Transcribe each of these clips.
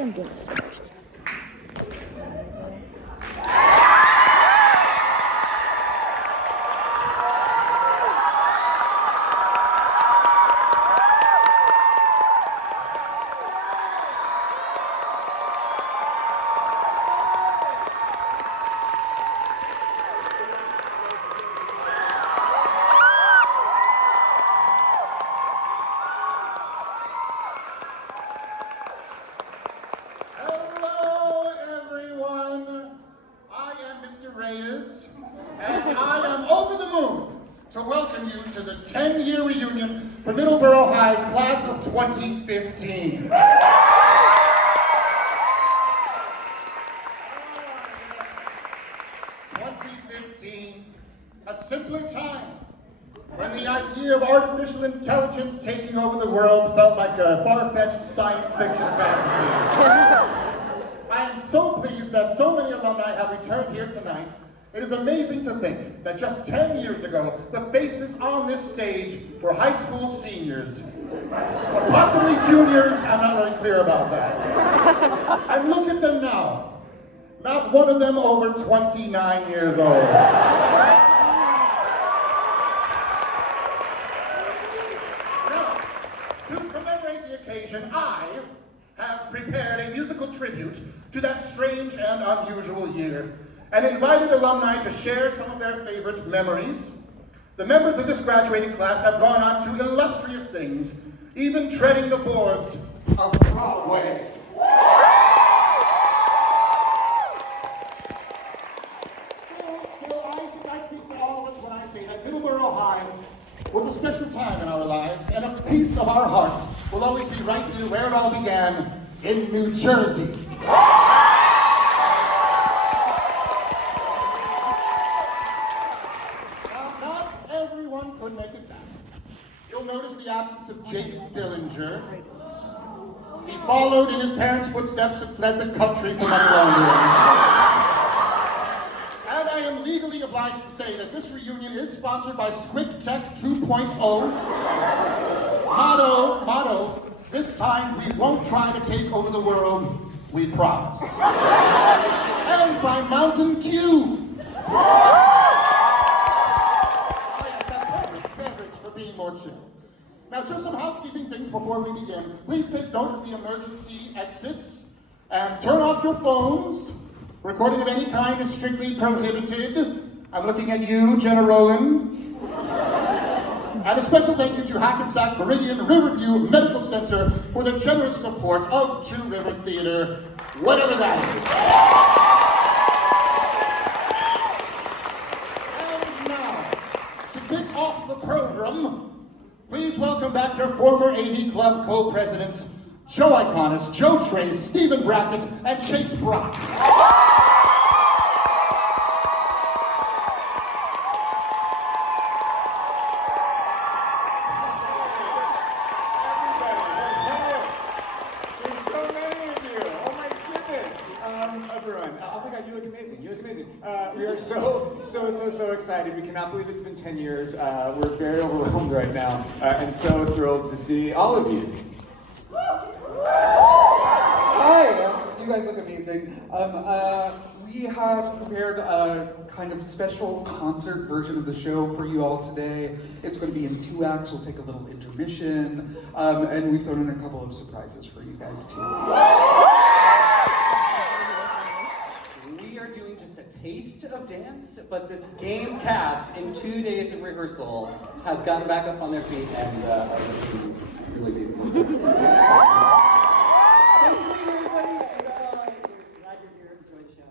ahead and bless them. And I am over the moon to welcome you to the 10-year reunion for Middleborough High's class of 2015. 2015, a simpler time when the idea of artificial intelligence taking over the world felt like a far-fetched science fiction fantasy. I am so pleased that so many alumni have returned here tonight. It is amazing to think that just 10 years ago, the faces on this stage were high school seniors. Or possibly juniors, I'm not really clear about that. And look at them now. Not one of them over 29 years old. Now, to commemorate the occasion, I have prepared a musical tribute to that strange and unusual year, and invited alumni to share some of their favorite memories. The members of this graduating class have gone on to illustrious things, even treading the boards of Broadway. Still, I think I speak for all of us when I say that Middleborough High was a special time in our lives, and a piece of our hearts will always be right near where it all began, in New Jersey. Could make it back. You'll notice the absence of Jake Dillinger. He followed in his parents' footsteps and fled the country for money laundering. And I am legally obliged to say that this reunion is sponsored by Squick Tech 2.0. Motto, this time we won't try to take over the world, we promise. And by Mountain Dew. More chill. Now, just some housekeeping things before we begin. Please take note of the emergency exits and turn off your phones. Recording of any kind is strictly prohibited. I'm looking at you, Jenna Rowland. And a special thank you to Hackensack Meridian Riverview Medical Center for their generous support of Two River Theater, whatever that is. And now, to kick off the program, please welcome back your former AV Club co-presidents, Joe Iconis, Joe Trace, Stephen Brackett, and Chase Brock. We are so excited. We cannot believe it's been 10 years. We're very overwhelmed right now, and so thrilled to see all of you. Hi, you guys look amazing. We have prepared a kind of special concert version of the show for you all today. It's going to be in 2 acts. We'll take a little intermission, and we've thrown in a couple of surprises for you guys too. Doing just a taste of dance, but this game cast in 2 days of rehearsal has gotten back up on their feet and are looking really beautiful. So, thanks for being here, everybody. And, glad you're here. Enjoy the show.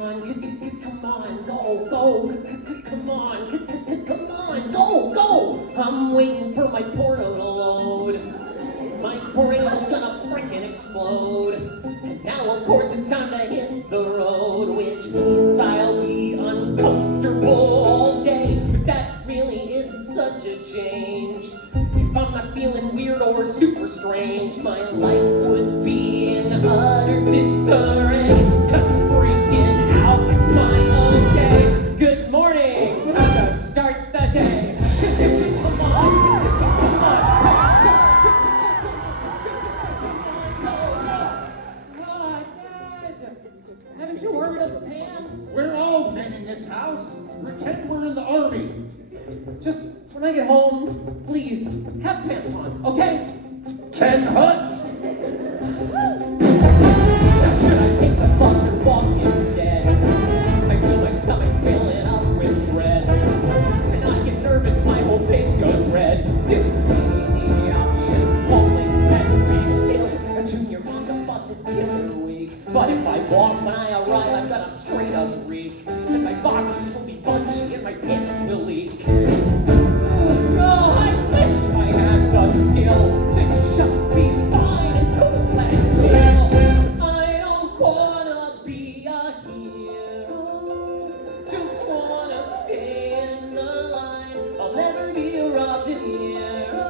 on, come on, go, come on, come on, go. I'm waiting for my porno to load. My brain is gonna freaking explode. And now, of course, it's time to hit the road, which means I'll be uncomfortable all day. But that really isn't such a change. If I'm not feeling weird or super strange, my life would be in utter disarray. 'Cause freaking out is my okay. Good morning, time to start the day. Come on, come on. Dad, haven't you ordered up the pants? We're all men in this house. Pretend we're in the army. Just when I get home, please have pants on, okay? 10 Hut. Now should I take the bus or walk instead? I feel my stomach filling up with dread, and I get nervous, my whole face goes red. Give me the options, calling and be still. A junior on the bus is killer week, but if I walk when I arrive, I've got a straight up reek, and my boxers will be bunchy and my pants will leak. Oh, I wish I had the skill to just be fine and cool and chill. I don't wanna be a hero, just wanna stay in the line. I'll never be a Rob De Niro.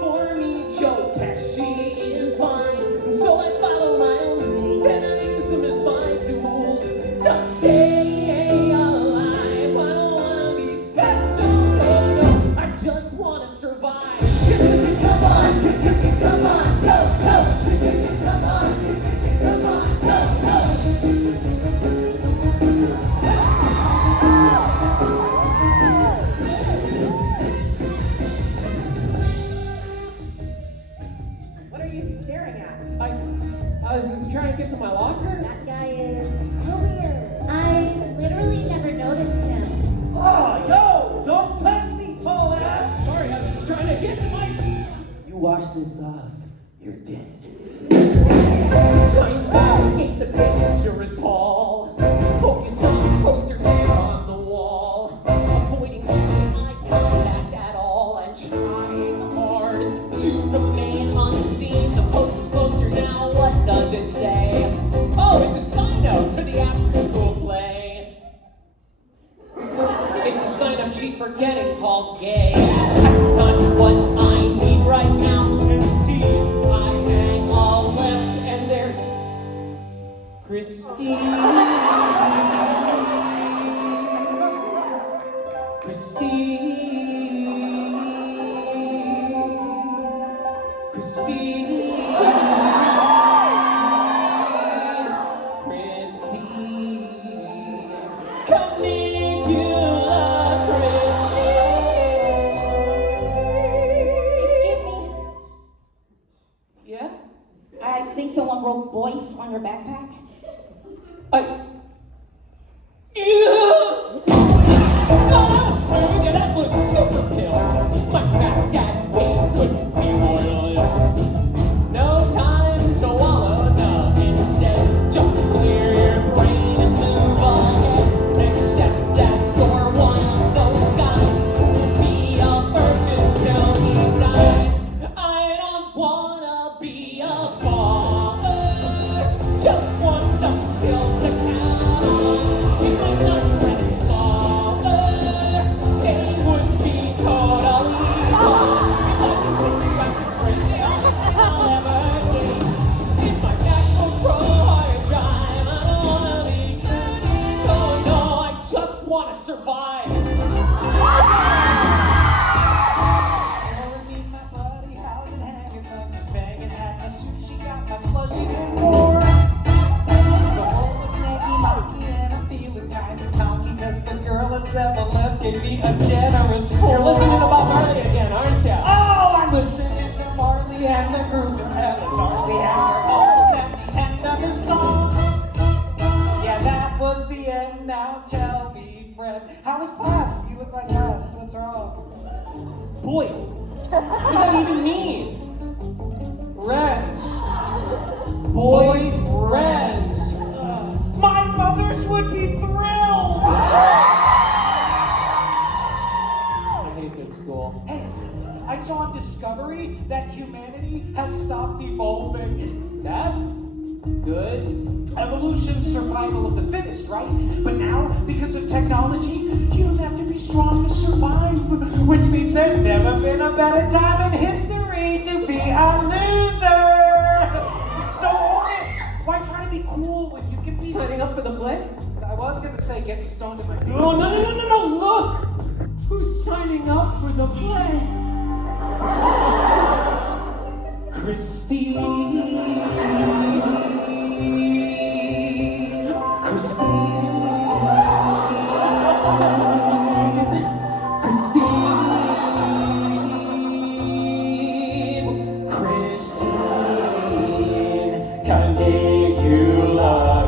For me, Joe Pesci is fine, so I follow my own rules and I use them as my tools to stay alive. I don't wanna be special, no, I just wanna survive. Come on, come on, go, go. Come on, What are you staring at? I was just trying to get to my locker. That guy is so weird. I literally never noticed him. Oh, yo! Don't touch me, tall ass! Sorry, I was just trying to get to my... You wash this off, you're dead. I navigate the dangerous hall. Focus on the poster there on the wall. Avoiding eye contact at all and trying hard to remain unseen. The poster's closer now, what does it say? Oh, it's a sign up for the after school play. It's a sign up sheet for getting called gay. That's not what I need right now. See, I hang all left and there's Christine. Caligula Christine. Excuse me. Yeah? I think someone wrote "boif" on your backpack. Oh, that was smooth, yeah, that was super pill. My Baghdad game couldn't be more ill. No time to wallow, no. Instead, just clear your brain and move ahead. Accept that you're one of those guys. Be a virgin till he dies. I don't wanna be a baller. Just want some skills to count on. If my nuts were smaller, they would be totally gone. If I can take you back to spring, I'll ever do is my MacBook Pro hard drive. I don't wanna be good, no, I just wanna survive. Telling me my buddy, how's it hanging? I'm just banging at my sushi, got my slushy and more. The whole was snacky monkey and I'm feeling kind of cocky cause the girl at 7-Eleven gave me a generous pour. You're listening to Bob Marley again, aren't you? Oh, I'm listening to Marley and the groove is hella gnarly and we're almost at the end of the song. Yeah, that was the end. Now tell me, Fred, how was class? You look like class. What's wrong? Boy, what does that even mean? Friends. Boyfriends. My mother's on Discovery that humanity has stopped evolving. That's good. Evolution's survival of the fittest, right? But now, because of technology, you don't have to be strong to survive. Which means there's never been a better time in history to be a loser. So own it. Why try to be cool when you can be... Signing up for the play? I was gonna say getting stoned in my basement. Oh, no, look! Who's signing up for the play? Christine. Can't make you love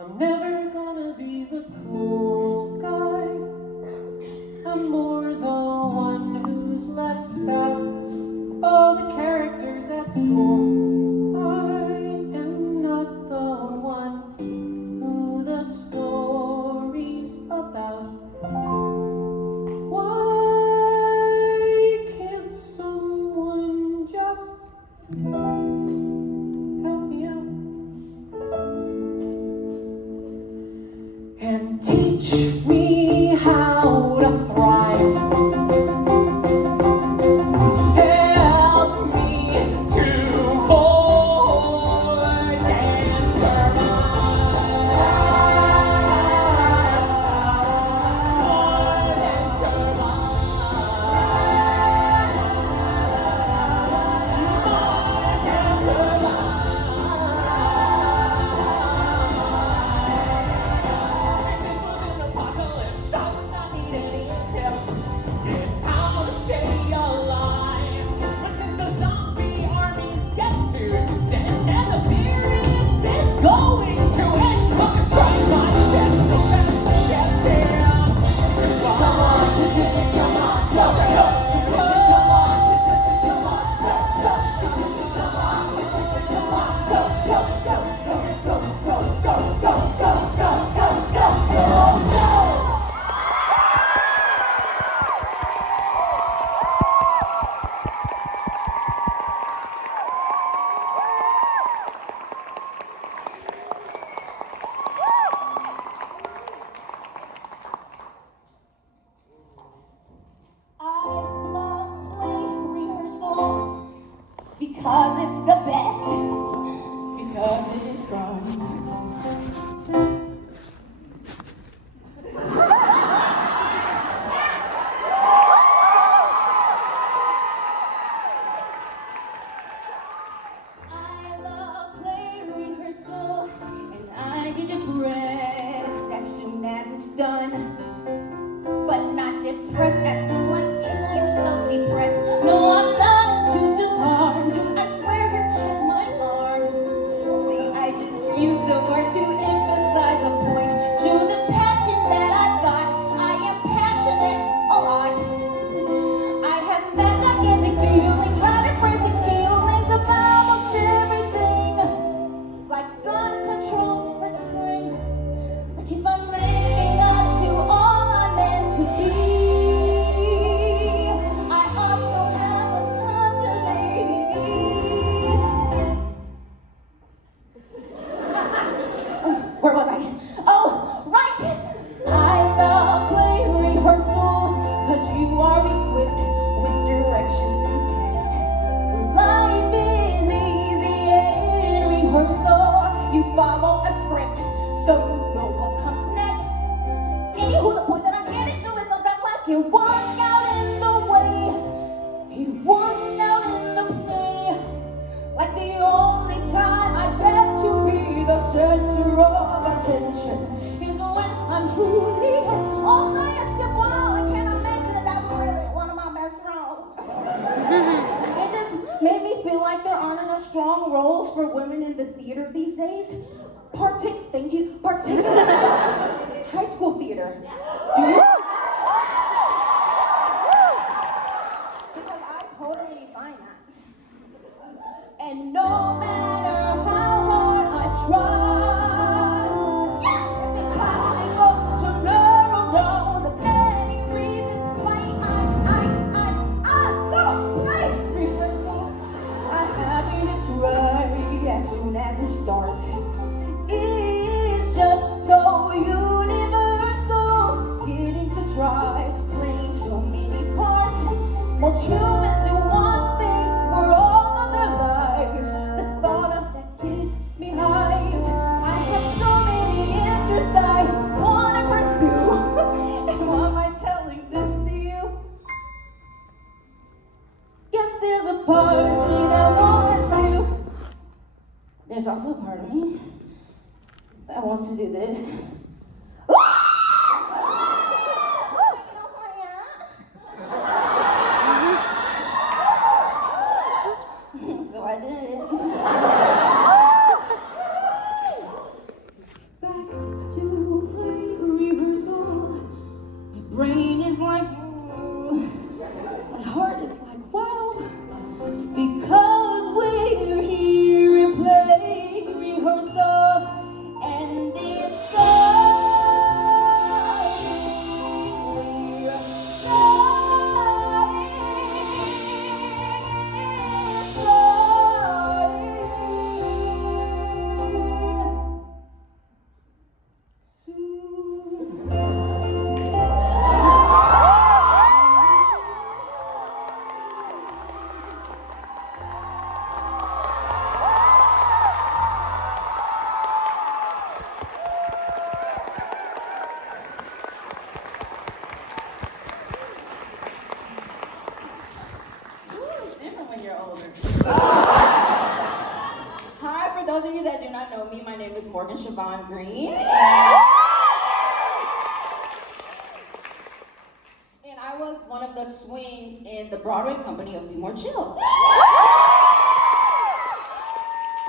I'm never gonna be the cool guy. I'm more the one who's left out of all the characters at school. I am not the one who the story's about. Why can't someone just help me out and teach me how to thrive? Help me to more than survive. More than survive. More than survive. If this was an apocalypse, I would not need any tips in how to stay alive. But since the zombie armies get to descend and the period is going to end, I'm just trying my best to get there. Survive. Come on, survive. I love play rehearsal because it's the best, because it is fun. I love play rehearsal and I get depressed as soon as it's done. But not depressed as in like kill yourself depressed. No, I'm not into self-harm. Dude, I swear here, check my arm. See, I just use the word to emphasize a point. Show the passion that I've got. I am passionate a lot. I have mad gigantic feelings, rather frantic feelings about most everything. Like gun control, like spring. Like if I'm living up to all what comes next. Anywho, the point that I'm getting to is sometimes life can work out in the way it works out in the play. Like the only time I get to be the center of attention is when I'm truly hit on my basketball. I can't imagine that that was really one of my best roles. It just made me feel like there aren't enough strong roles for women in the theater these days. Particularly high school theater. Do you? Because I totally find that. And no matter how hard I try, it's impossible to narrow down the many reasons why I don't play rehearsal. I happiness cry as soon as it starts. It's just so universal, getting to try playing so many parts. Most humans do one thing for all of their lives. The thought of that gives me hives. I have so many interests I want to pursue. And why am I telling this to you? Guess there's a part of me that wants to. There's also a part of me that wants to do this. So I did it. Back to play rehearsal. My brain is like, my heart is like, wow. Because we're here to play rehearsal. And it's Hi, for those of you that do not know me, my name is Morgan Siobhan Green, and I was one of the swings in the Broadway company of Be More Chill. So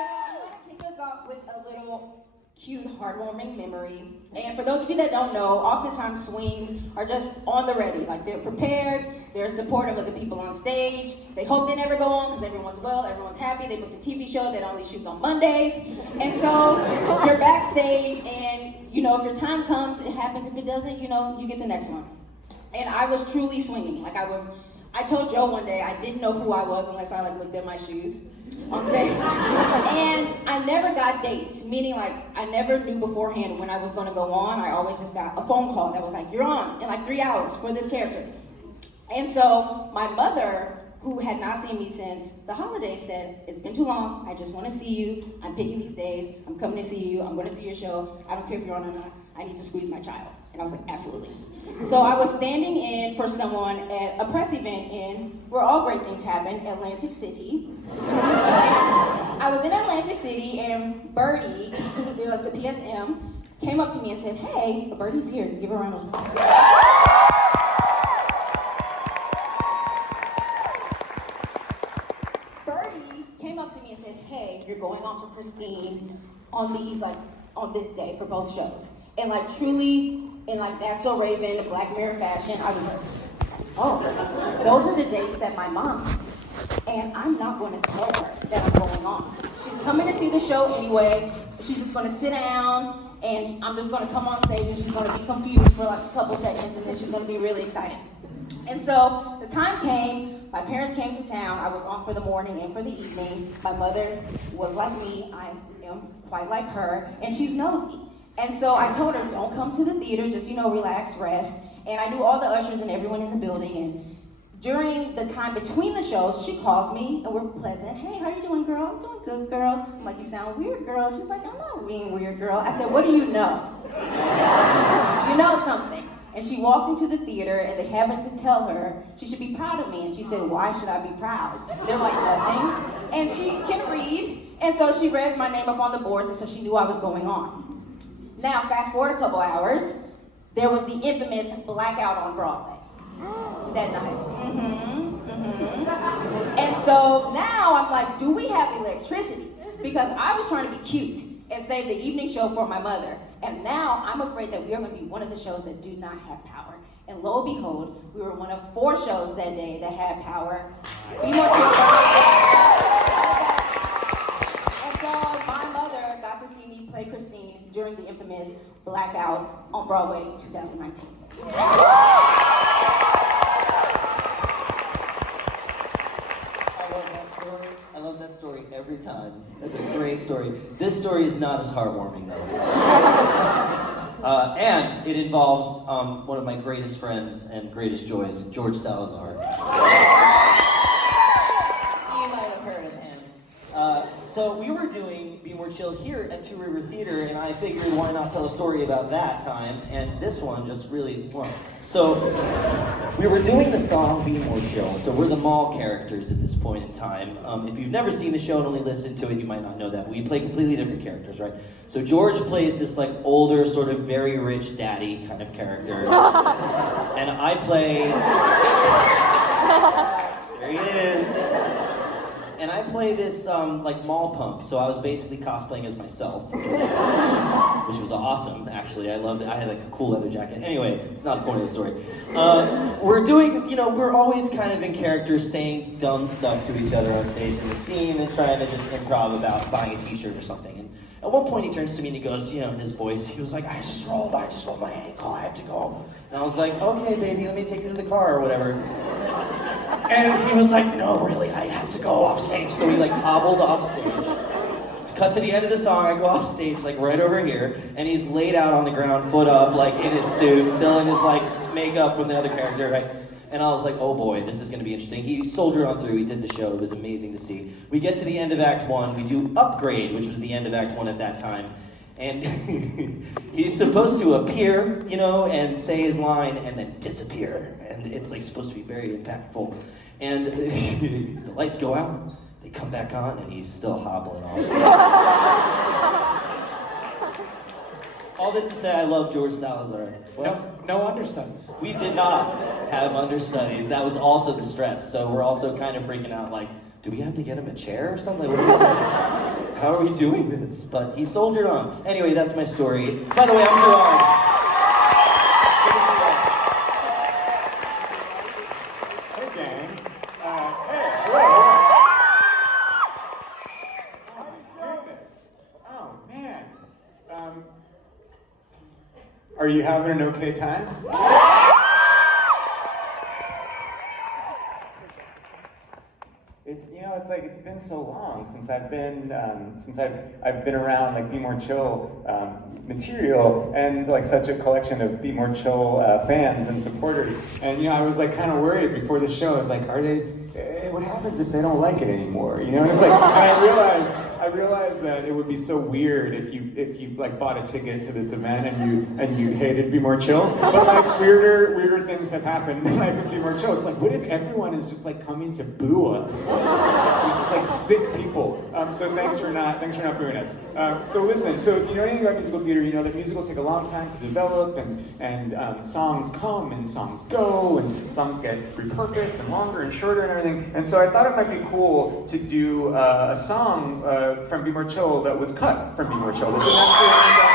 I'm going to kick us off with a little cute, heartwarming memory. And for those of you that don't know, oftentimes swings are just on the ready. Like they're prepared, they're supportive of the people on stage. They hope they never go on because everyone's well, everyone's happy. They booked a TV show that only shoots on Mondays. And so you're backstage and, you know, if your time comes, it happens. If it doesn't, you know, you get the next one. And I was truly swinging. I told Joe one day I didn't know who I was unless I looked at my shoes on stage. And I never got dates, meaning I never knew beforehand when I was gonna go on. I always just got a phone call that was like, you're on in 3 hours for this character. And so my mother, who had not seen me since the holidays, said, it's been too long, I just wanna see you, I'm picking these days, I'm coming to see you, I'm gonna see your show, I don't care if you're on or not, I need to squeeze my child. And I was like, absolutely. So I was standing in for someone at a press event in, where all great things happen, Atlantic City. And I was in Atlantic City and Birdie, who was the PSM, came up to me and said, hey, Birdie's here, give her a round of applause. Birdie came up to me and said, hey, you're going on for Christine on this day for both shows. And truly, in That's So Raven, Black Mirror fashion, I was like, oh, those are the dates that my mom sees. And I'm not going to tell her that I'm going on. She's coming to see the show anyway. She's just going to sit down, and I'm just going to come on stage, and she's going to be confused for a couple seconds, and then she's going to be really excited. And so the time came, my parents came to town, I was on for the morning and for the evening. My mother was like me, I am quite like her, and she's nosy. And so I told her, don't come to the theater, just, relax, rest. And I knew all the ushers and everyone in the building. And during the time between the shows, she calls me and we're pleasant. Hey, how you doing, girl? I'm doing good, girl. I'm like, you sound weird, girl. She's like, I'm not being weird, girl. I said, what do you know? And she walked into the theater and they happened to tell her she should be proud of me. And she said, why should I be proud? They're like, nothing. And she can read. And so she read my name up on the boards, and so she knew I was going on. Now, fast forward a couple hours, there was the infamous blackout on Broadway that night. And so now I'm like, do we have electricity? Because I was trying to be cute and save the evening show for my mother. And now I'm afraid that we are going to be one of the shows that do not have power. And lo and behold, we were one of 4 shows that day that had power. Be more And so my mother got to see me play Christine during the infamous blackout on Broadway 2019. I love that story every time. That's a great story. This story is not as heartwarming though. And it involves one of my greatest friends and greatest joys, George Salazar. You might have heard of him. So we were doing Be More Chill here at Two River Theater, and I figured why not tell a story about that time, and this one just really won. So we were doing the song Be More Chill, so we're the mall characters at this point in time. If you've never seen the show and only listened to it, you might not know that. We play completely different characters, right? So George plays this like older, sort of very rich daddy kind of character. And I play... There he is. And I play this like mall punk, so I was basically cosplaying as myself, which was awesome, actually. I loved it. I had like a cool leather jacket. Anyway, it's not the point of the story. We're doing, we're always kind of in character saying dumb stuff to each other on stage in the scene and trying to just improv about buying a t-shirt or something. And at one point he turns to me and he goes, in his voice, he was like, I just rolled my ankle, I have to go. And I was like, okay, baby, let me take you to the car or whatever. And he was like, no, really, I have to go off stage. So he like hobbled off stage. Cut to the end of the song, I go off stage, like right over here, and he's laid out on the ground, foot up, like in his suit, still in his like makeup from the other character, right? And I was like, oh boy, this is gonna be interesting. He soldiered on through, he did the show, it was amazing to see. We get to the end of Act 1, we do Upgrade, which was the end of Act 1 at that time. And he's supposed to appear, and say his line and then disappear. And it's like supposed to be very impactful. And the lights go out, they come back on, and he's still hobbling off. All this to say, I love George Salazar. No understudies. We did not have understudies. That was also the stress. So we're also kind of freaking out, like, do we have to get him a chair or something? What are we doing? How are we doing this? But he soldiered on. Anyway, that's my story. By the way, I'm Gerard. Hey, gang. Hey, hello. Oh, my goodness. Oh, man. Are you having an okay time? It's been so long since I've been around like Be More Chill material and like such a collection of Be More Chill fans and supporters. And I was like kind of worried before the show. I was like, what happens if they don't like it anymore? And it's like, and I realized that it would be so weird if you like bought a ticket to this event and you hated Be More Chill. But like weirder things have happened in life of Be More Chill. It's like, what if everyone is just like coming to boo us? We're just like sick people. So thanks for not booing us. So listen, so if you know anything about musical theater, you know that music will take a long time to develop, and songs come and songs go, and songs get repurposed and longer and shorter and everything. And so I thought it might be cool to do a song from Be More Chill that was cut from Be More Chill. That didn't actually end up